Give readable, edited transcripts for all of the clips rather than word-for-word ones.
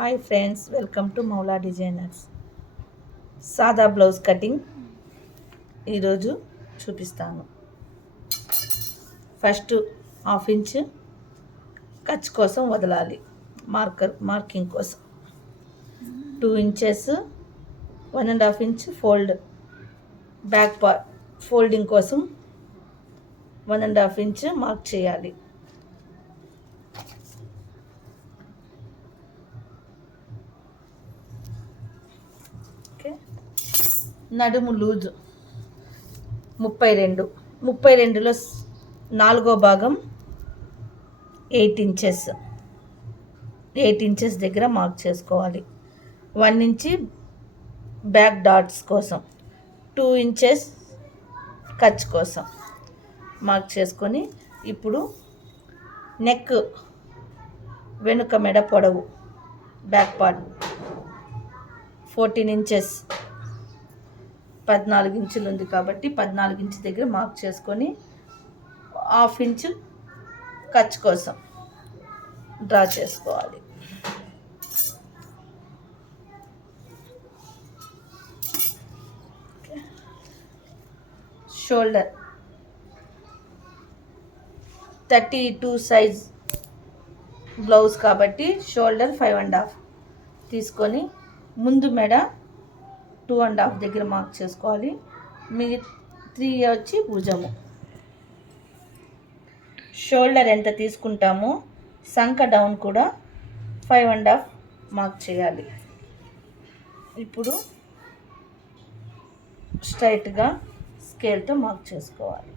Hi friends, welcome to Maula డిజైనర్స్. సాదా blouse cutting ఈరోజు చూపిస్తాను. ఫస్ట్ హాఫ్ ఇంచ్ ఖర్చు కోసం వదలాలి, మార్కింగ్ కోసం. 2 ఇంచెస్ 1.5 ఇంచ్ బ్యాక్ ఫోల్డింగ్ కోసం 1.5 ఇంచ్ మార్క్ చేయాలి. నడుము లూజు 32లో 4వ భాగం 8 ఇంచెస్ దగ్గర మార్క్ చేసుకోవాలి. 1 ఇంచ్ బ్యాక్ డాట్స్ కోసం, 2 ఇంచెస్ ఖర్చు కోసం మార్క్ చేసుకొని, ఇప్పుడు నెక్ వెనుక మెడ పొడవు బ్యాక్ పార్ట్ 14 ఇంచెస్ 14 ఇంచులు ఉంది కాబట్టి 14 ఇంచు దగ్గర మార్క్ చేసుకొని, హాఫ్ ఇంచు ఖర్చు కోసం డ్రా చేసుకోవాలి. షోల్డర్ 32 సైజ్ బ్లౌజ్ కాబట్టి షోల్డర్ 5.5 తీసుకొని, ముందు మెడ 2.5 దగ్గర మార్క్ చేసుకోవాలి. 3 వచ్చి భుజము. షోల్డర్ ఎంత తీసుకుంటామో సంక డౌన్ కూడా 5.5 మార్క్ చేయాలి. ఇప్పుడు స్ట్రైట్గా స్కేల్తో మార్క్ చేసుకోవాలి.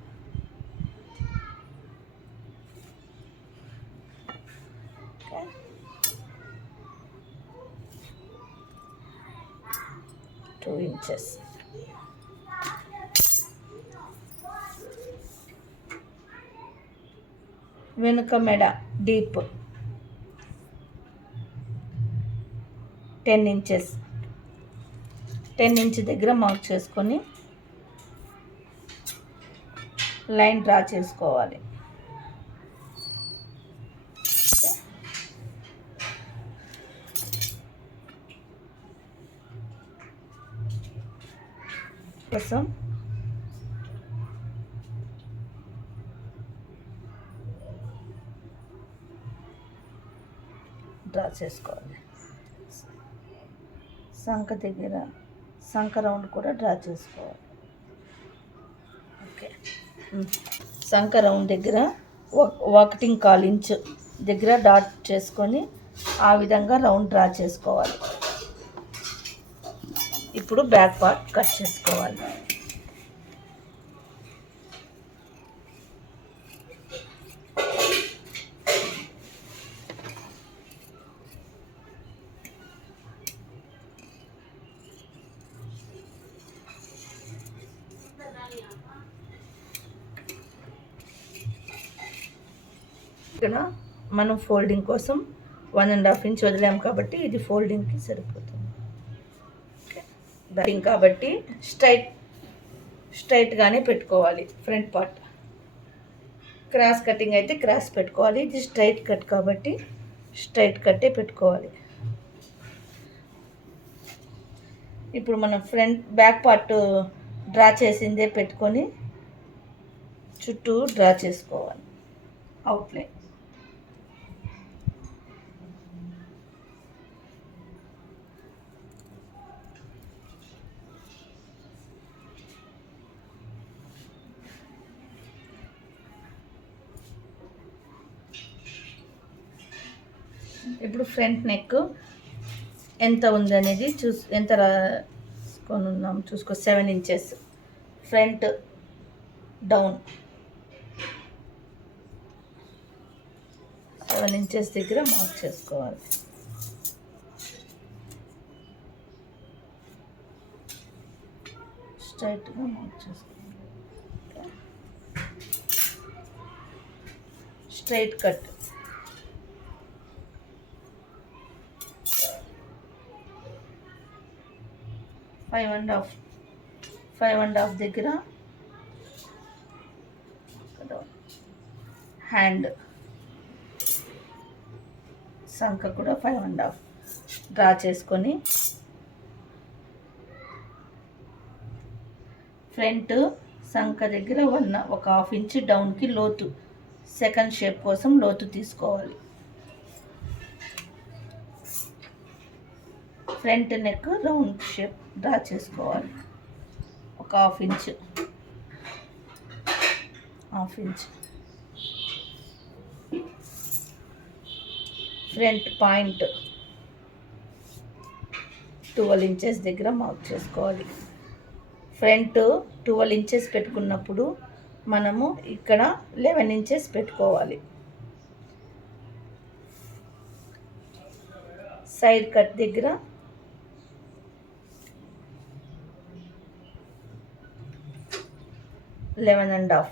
Two inches. వెనుక మెడ డీప్ 10 ఇంచెస్ 10 ఇంచ్ దగ్గర మార్క్ చేసుకొని లైన్ డ్రా చేసుకోవాలి. కోసం డ్రా చేసుకోవాలి. సంక రౌండ్ కూడా డ్రా చేసుకోవాలి. ఓకే, సంక రౌండ్ దగ్గర 1.25 ఇంచ్ దగ్గర డాట్ చేసుకొని ఆ విధంగా రౌండ్ డ్రా చేసుకోవాలి. ఇప్పుడు బ్యాక్ పార్ట్ కట్ చేసుకోవాలి. ఇక్కడ మనం ఫోల్డింగ్ కోసం 1.5 ఇంచ్ వదిలాం కాబట్టి ఇది ఫోల్డింగ్కి సరిపోతుంది. కాబట్టి స్ట్రైట్గానే పెట్టుకోవాలి. ఫ్రంట్ పార్ట్ క్రాస్ కటింగ్ అయితే క్రాస్ పెట్టుకోవాలి. ఇది స్ట్రైట్ కట్ కాబట్టి స్ట్రైట్ కట్టే పెట్టుకోవాలి. ఇప్పుడు మనం బ్యాక్ పార్ట్ డ్రా చేసిందే పెట్టుకొని చుట్టూ డ్రా చేసుకోవాలి అవుట్లైన్. ఇప్పుడు ఫ్రంట్ నెక్ ఎంత ఉంది అనేది ఎంత రాసుకొని ఉన్నాం చూసుకో. 7 ఇంచెస్ ఫ్రంట్ డౌన్ 7 ఇంచెస్ దగ్గర మార్క్ చేసుకోవాలి. స్ట్రైట్గా మార్క్ చేసుకోవాలి. స్ట్రైట్ కట్ 5.5 దగ్గర హ్యాండ్ సంక కూడా 5.5 డ్రా చేసుకొని ఫ్రంట్ సంక దగ్గర ఒక హాఫ్ ఇంచ్ డౌన్కి లోతు, సెకండ్ షేప్ కోసం లోతు తీసుకోవాలి. Front neck round shape draw చేసుకోవాలి. ఒక హాఫ్ ఇంచ్ ఫ్రంట్ పాయింట్ 12 ఇంచెస్ దగ్గర మార్క్ చేసుకోవాలి. ఫ్రంట్ 12 ఇంచెస్ పెట్టుకున్నప్పుడు మనము ఇక్కడ 11 ఇంచెస్ పెట్టుకోవాలి. సైడ్ కట్ దగ్గర 11.5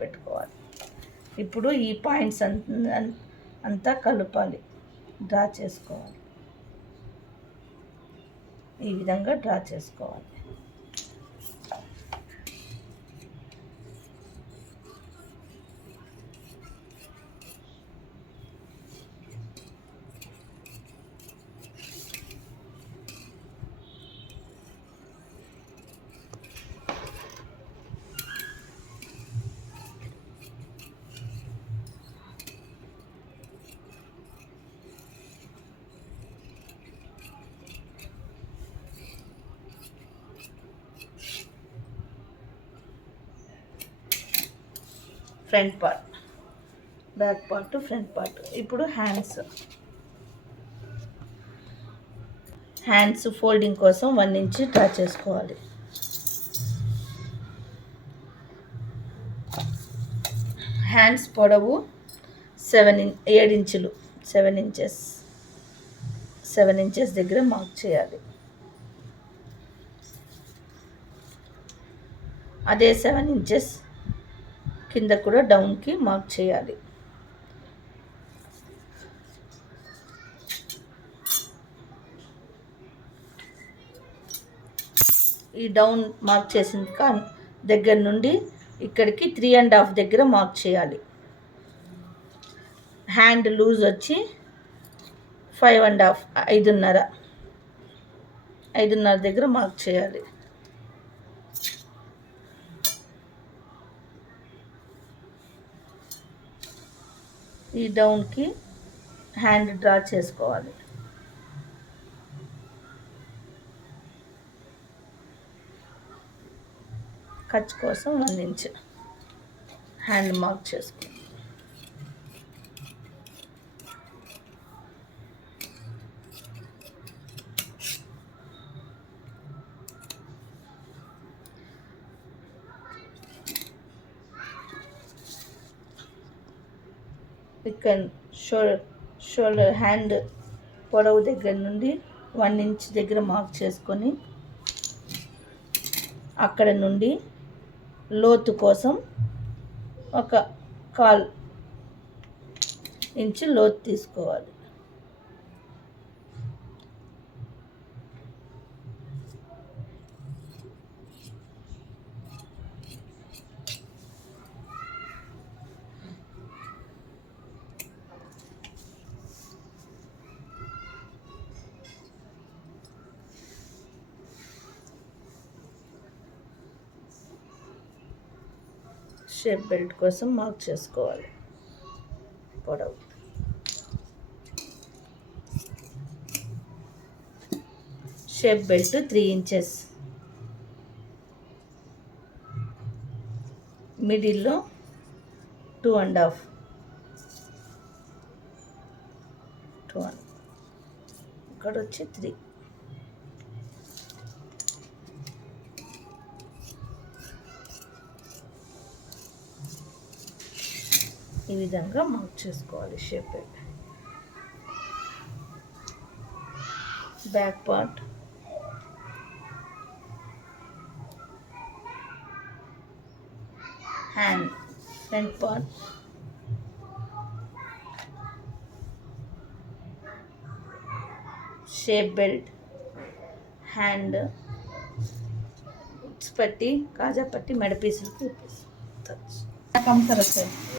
పెట్టుకోవాలి. ఇప్పుడు ఈ పాయింట్స్ అంతా కలపాలి, డ్రా చేసుకోవాలి. ఈ విధంగా డ్రా చేసుకోవాలి. Front part, back part, front part. ఇప్పుడు హ్యాండ్స్ ఫోల్డింగ్ కోసం 1 ఇంచ్ డ్రా చేసుకోవాలి. హ్యాండ్స్ పొడవు 7 ఇంచులు, 7 ఇంచెస్ దగ్గర మార్క్ చేయాలి. అదే 7 ఇంచెస్ కింద కూడా డౌన్కి మార్క్ చేయాలి. ఈ డౌన్ మార్క్ చేసిన దగ్గర నుండి ఇక్కడికి 3.5 దగ్గర మార్క్ చేయాలి. హ్యాండ్ లూజ్ వచ్చి 5.5, 5.5 దగ్గర మార్క్ చేయాలి. ఈ డౌన్కి హ్యాండ్ డ్రా చేసుకోవాలి. ఖర్చు కోసం 1 ఇంచ్ హ్యాండ్ మార్క్ చేసుకోవాలి. ఇక్కడ షోల్డర్ హ్యాండ్ పొడవు దగ్గర నుండి 1 ఇంచ్ దగ్గర మార్క్ చేసుకొని అక్కడ నుండి లోతు కోసం ఒక 1/4 ఇంచ్ లోతు తీసుకోవాలి. షేప్ బెల్ట్ కోసం మార్క్ చేసుకోవాలి. పొడవు షేప్ బెల్ట్ 3 ఇంచెస్, మిడిల్లో 2.5, ఇక్కడ వచ్చి 3. ఈ విధంగా మార్క్ చేసుకోవాలి. Shape belt back part, hand front part, shape belt, hand, ఉక్స్ పట్టి, కాజా పట్టి, మెడ పీసులకి